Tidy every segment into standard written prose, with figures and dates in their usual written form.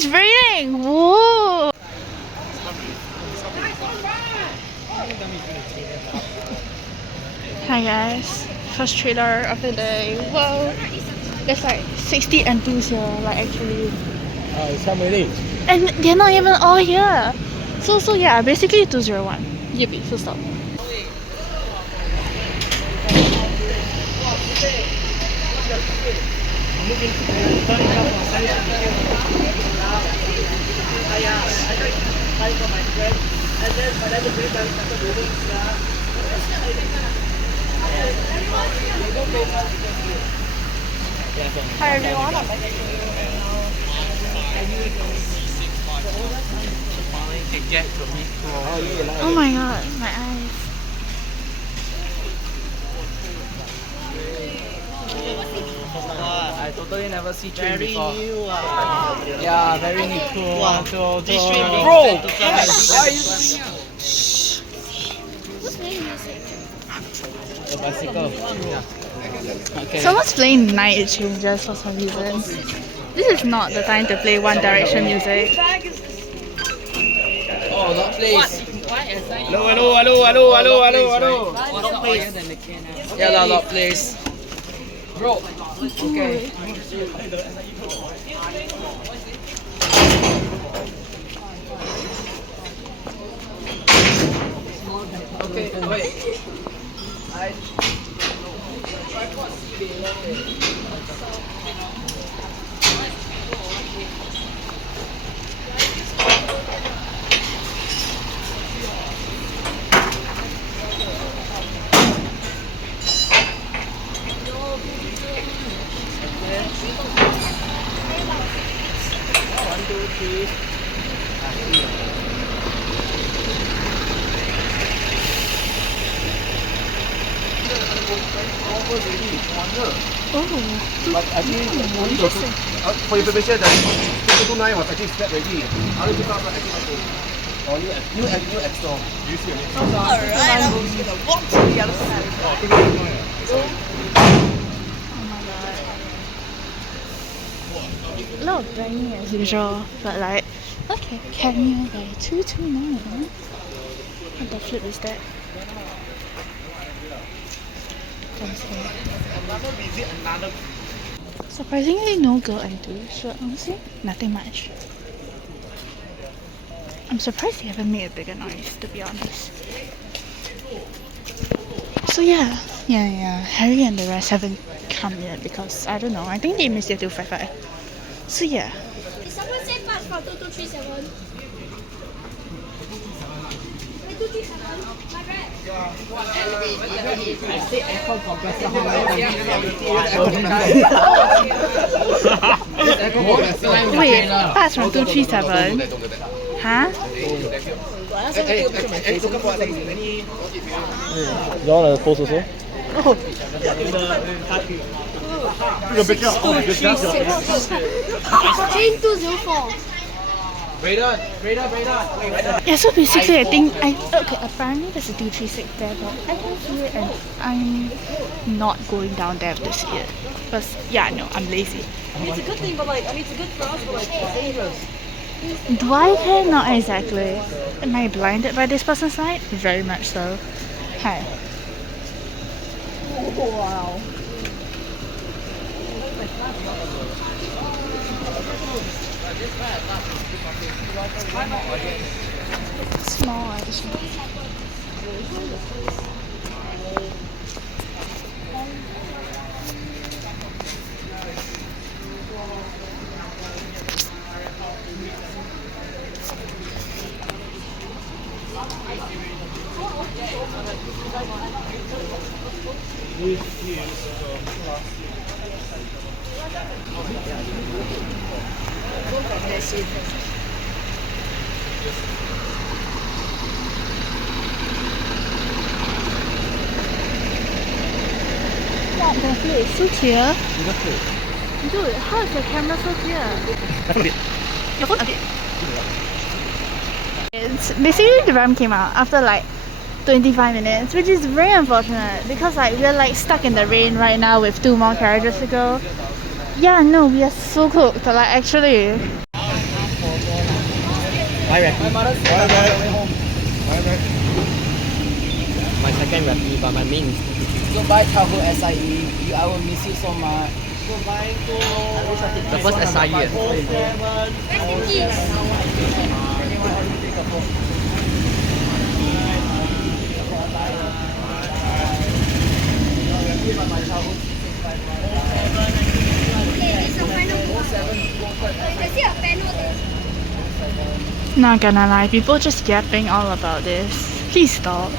it's raining! Whoa! Hi guys, first trailer of the day. Whoa! There's like 60 enthus here, like actually. It's how many? And they're not even all here. So yeah, basically 201. Yippee, full stop. Hi everyone. Oh my god, my eyes. I totally never see train before. New, yeah, very new. Cool. This train bro! The bicycle. Okay. Someone's playing Night Changes for some reason. This is not the time to play One Direction music. Oh, not place. Hello. Not place. Yeah, not place. Bro. Okay. Okay, wait. One, two, three. Oh, but I think only those, for information, that 229 was actually set already. Other 2000 actually not good. Or new X-Store. Do you see it? Alright, I'm just gonna walk to the other side. oh my god. A lot of banging as usual, but like, okay, cameo by 229. What the flip is that? Surprisingly, no girl enthus, but honestly, nothing much. I'm surprised they haven't made a bigger noise, to be honest. So yeah, Harry and the rest haven't come yet because I don't know. I think they missed it 255. So yeah. Did someone say pass for 2237? 2237? My red. I say aircon compressor. Wait, pass from 237? Huh? You want to post also? Oh. Train 204. Radar. Yeah, so basically okay, apparently there's a 236 there, but I can see it and I'm not going down there to see it. Because, yeah, no, I'm lazy. It's a good thing, but like, I mean, it's good for us, but like, it's dangerous. Do I care? Not exactly. Am I blinded by this person's light? Very much so. Hi. Wow. Small, I just want. Wow, the view is so clear. Dude, how is your camera so clear? Your phone a bit. It's basically the RAM came out after like 25 minutes, which is very unfortunate because like we're like stuck in the rain right now with 2 more carriages to go. Yeah, no, we are so cooked, like actually. Bye, Reppy. Bye, bye. Bye, bye. My second Reppy, but my main is 223. Goodbye, childhood SIE. I will miss you so much. Goodbye to The first SIE. Where's the keys? Okay, there's a final book. Is there a panel there? Not gonna lie, people just yapping all about this. Please stop.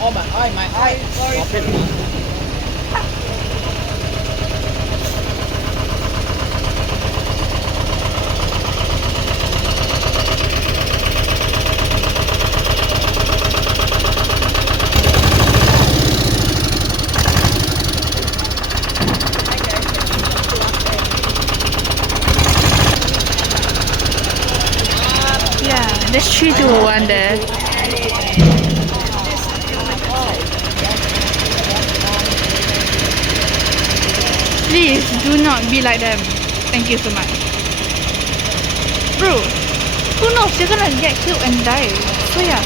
Oh, my eye, my eye. Sorry. Yeah, there's 3, 2, 1 there. Please do not be like them. Thank you so much. Bro, who knows? You're gonna get killed and die. So yeah,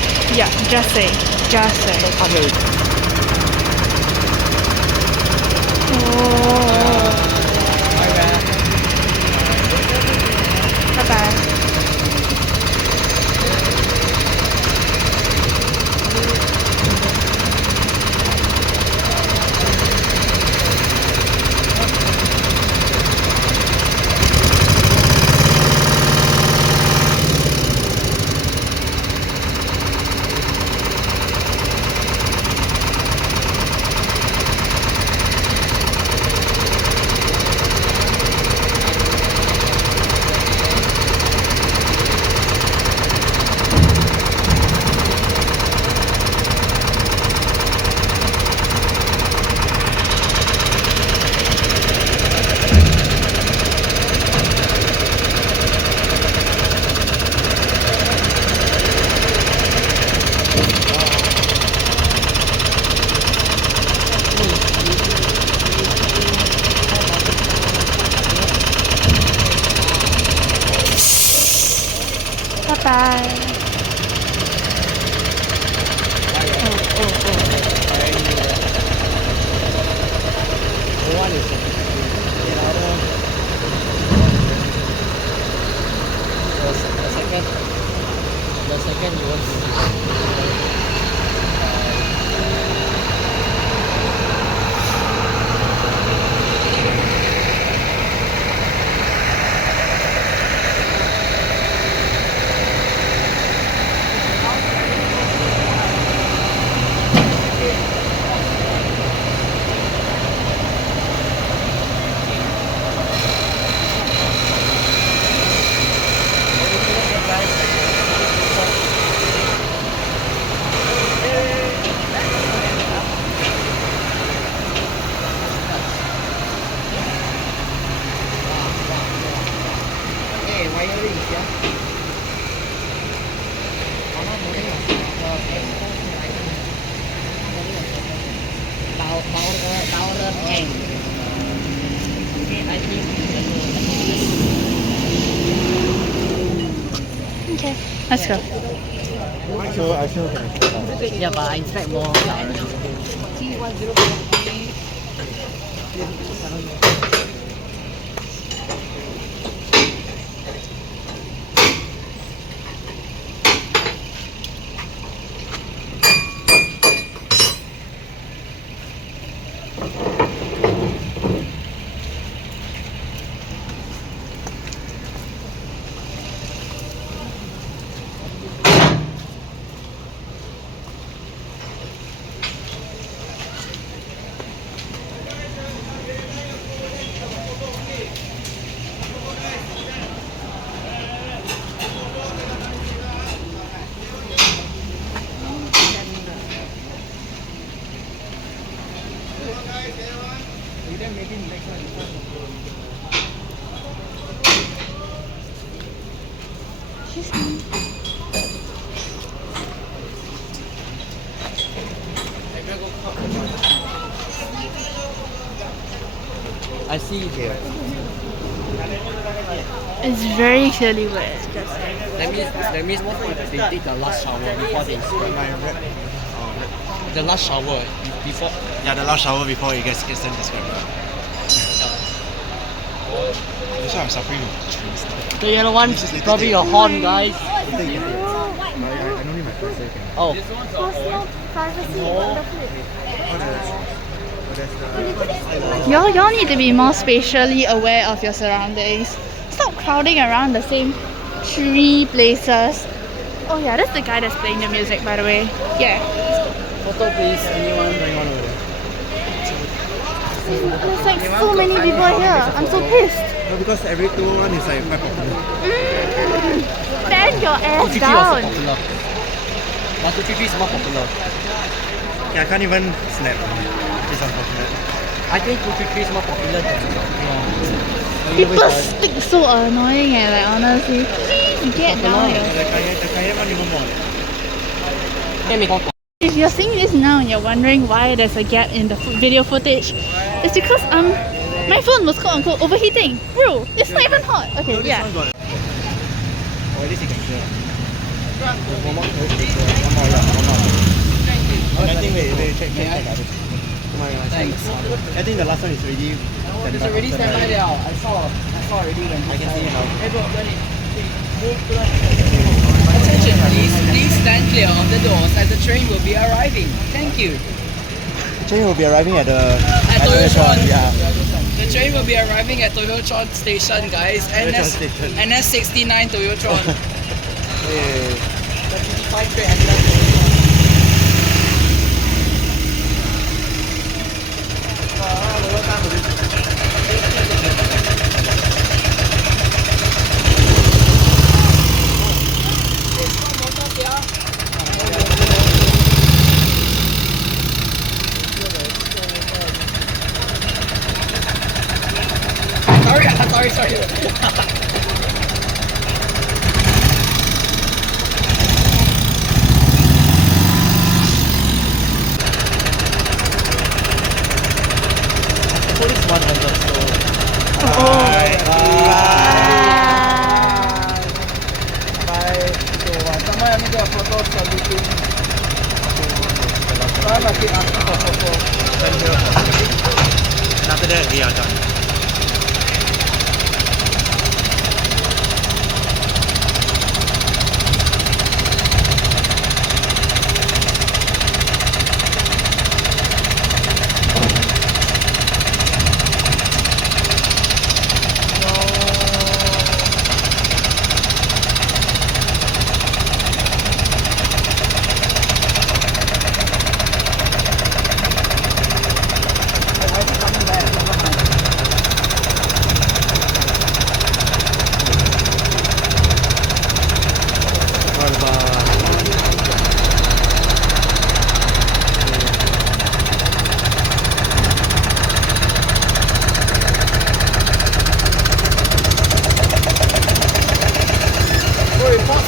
just say. Just say. Oh. Bye bye. Bye. The second you want to Okay, let's go. I show. yeah, but I expect more like I see. It's very clearly wet. Just That means they take the last shower before they spray. The last shower before. Yeah, the last shower before it gets sent to scrub. That's why I'm suffering with trees now. The yellow one is probably your horn, guys. I don't need my cursor. Oh. y'all need to be more spatially aware of your surroundings. Stop crowding around the same tree places. Oh yeah, that's the guy that's playing the music, by the way. Yeah. Photo please, anyone over there? There's like so many people here. I'm so pissed. No, because every 2-1 is like quite popular. Stand your ass 233 down. was popular. But 233 is more popular. Yeah, I can't even snap. It's unfortunate. I think 233 is more popular than People stick so annoying like honestly. Please get down here. The Kaya one even more. If you're seeing this now and you're wondering why there's a gap in the video footage, it's because my phone was quote unquote overheating. Bro, it's not even hot. Okay, yeah. Oh, at least you can hear. One more. I think check. Thanks. I think the last one is already. It's already standby now. I saw already when I can see it now. Hey bro, attention please stand clear of the doors as the train will be arriving. Thank you. The train will be arriving at the Toyotron. Yeah. The train will be arriving at Toyotron station, guys. NS 69 Toyotron. Hey. 55 straight and sorry. Police 100, so. Bye. So, somewhere I'm going to photo saluting. I'm asking for photo. And after that, we are done.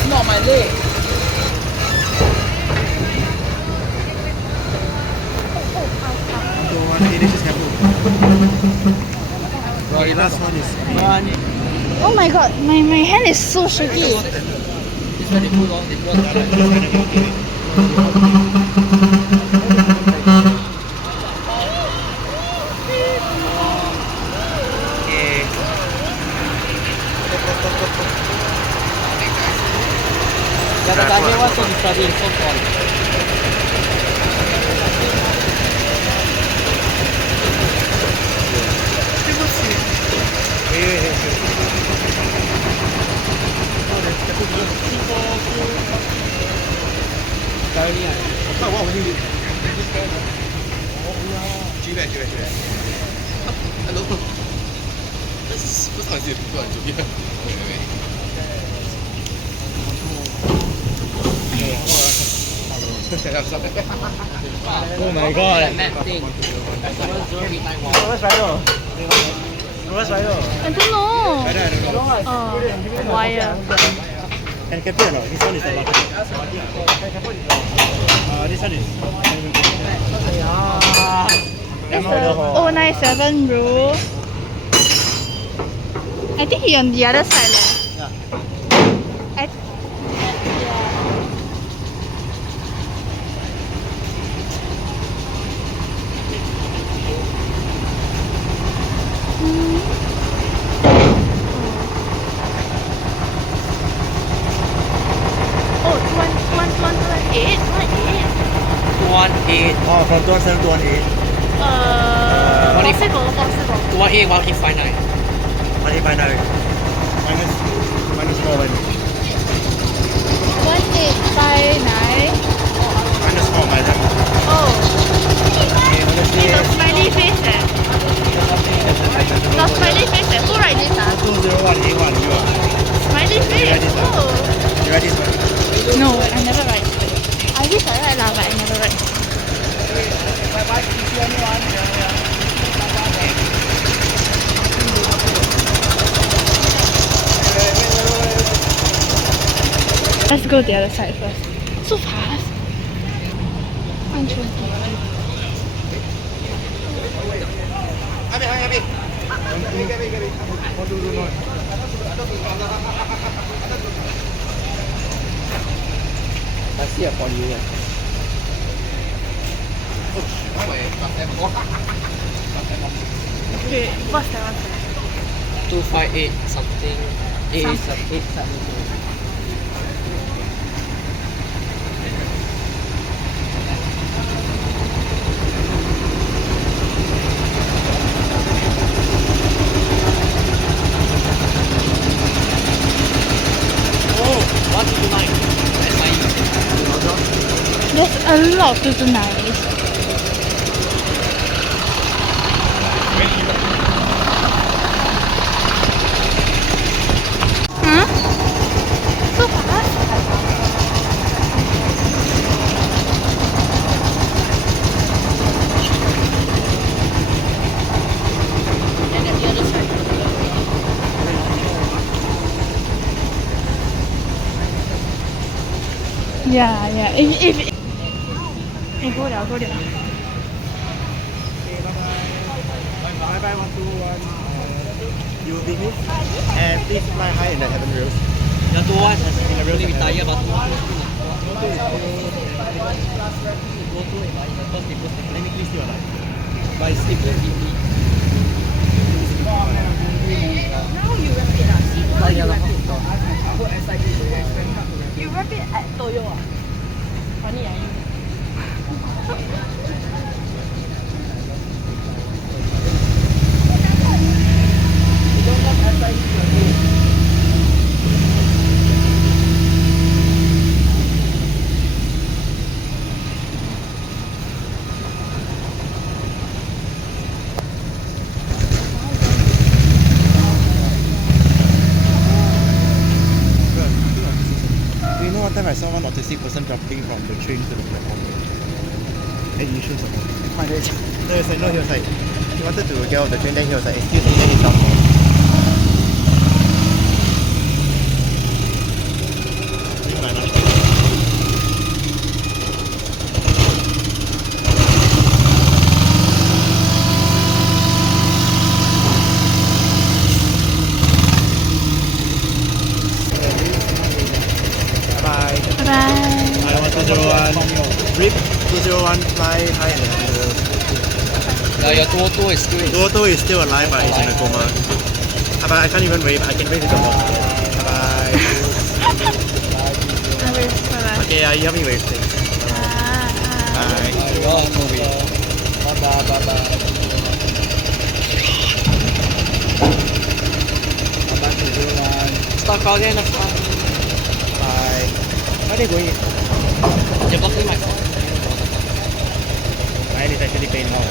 Not my leg. The last one is Oh my god, my hand is so shaky. This one they pull off, they pull off. Yeah, the Daniel one so disturbing, so fun. Oh my god. What's I don't know. Wire. Can capture or not? This one is the lock. This one is. It's the 097 bro. I think he on the other side. Yeah. I, oh, 218? 218. Oh, from 217 to 218. Possible. 218, 1859. 1859. Minus 4 when. 1859. Minus 4 my left. Oh, Okay, let's he's a see. smiley face eh. Got smiley face eh. Who write this ah? 201A1, you are. Smiley write face. this one? Oh. You write this one? No, I never write. I wish I write lah, but I never write. Let's go the other side first. So fast. 120. Abi. I see a for you. Okay, what's that? 258 something. 8 something. Oh, 129. That's my There's a lot to do nowadays. Huh? So fast? And at the other side. Yeah. If go there. Bye, 121. You be missed. And please fly high in the heaven rails. The two ones has really retired, but two ones Let me please you alive. but it's still very deeply. You wrap it at Toyo ah? Funny ah. You know one time I saw one autistic person jumping from the train to the platform. And you should support. No, he was like, he wanted to get off the train, then he was like, excuse me, then he jumped off. Bye. Bye. I want 201. RIP 201 fly high and Your 202 is still in. 202 is still alive, but he's in a coma. But I can't even wave. I can wave with the water. Bye. Bye. Okay, you help me wave things. Bye. Stop crowding and stop. Bye. Where are they going? You're blocking my phone. Mine is actually paying now.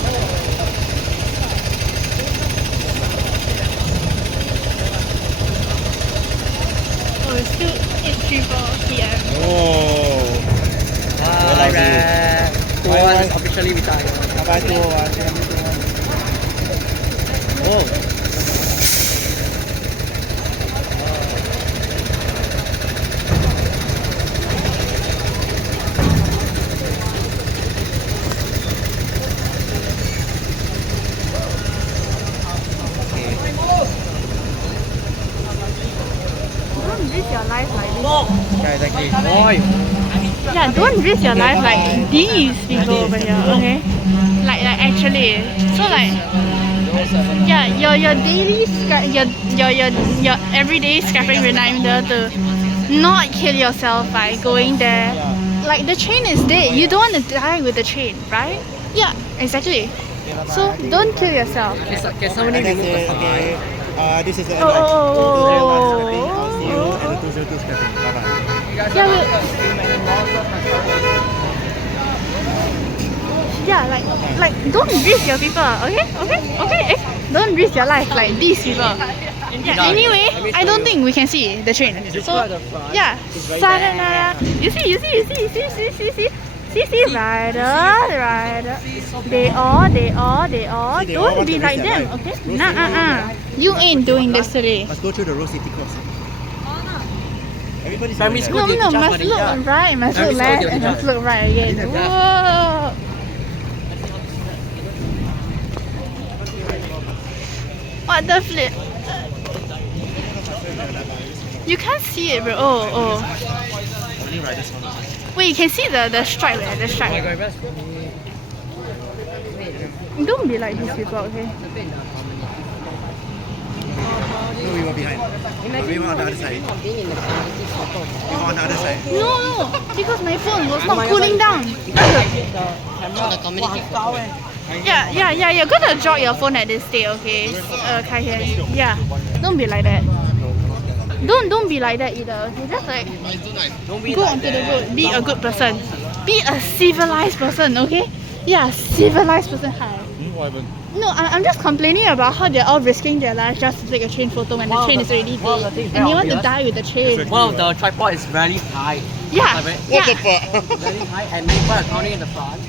Oh, it's still 8:34 PM. Oh. Bye. 201 is officially retired. Bye 201. Oh. Yeah, exactly. Boy. Yeah, don't risk your life like these people over here, okay? Like actually. So like, yeah, your daily your everyday scrapping reminder to not kill yourself by going there. Like the train is dead. You don't want to die with the train, right? Yeah, exactly. So don't kill yourself. Can somebody And that's remove the it, okay. This is the end. Oh, oh, oh, 201 scrapping. I'll see you oh, at the 202 scrapping. Bye bye. Yeah, like don't risk your people, okay? Don't risk your life like these people. Yeah. Anyway, I don't think we can see the train. So yeah, sayonara. You see, rider. They all. Don't be like them, okay? Nah. You ain't doing this today. Let's go through the Rose City course. Everybody's Primary going school. there. No, must look right, must look left, and must look right again. Whoa! What the flip? You can't see it, bro. Oh. Only riders want to see. Wait, you can see the stripe there, the stripe. Don't be like these people, okay? No, we were behind. We were on the other side. We were on the other side. No, because my phone was not cooling down. Yeah, you're gonna drop your phone at this state, okay? Kai Hian. Yeah, don't be like that. Don't be like that either, okay? Just like go onto the road, be a good person. Be a civilized person, okay? Yeah, civilized person. Hi. No, I'm just complaining about how they're all risking their lives just to take a train photo when the train is already dead. And they want to die with the train. One of the tripod is very high. Yeah. Very high, and people are counting in the front.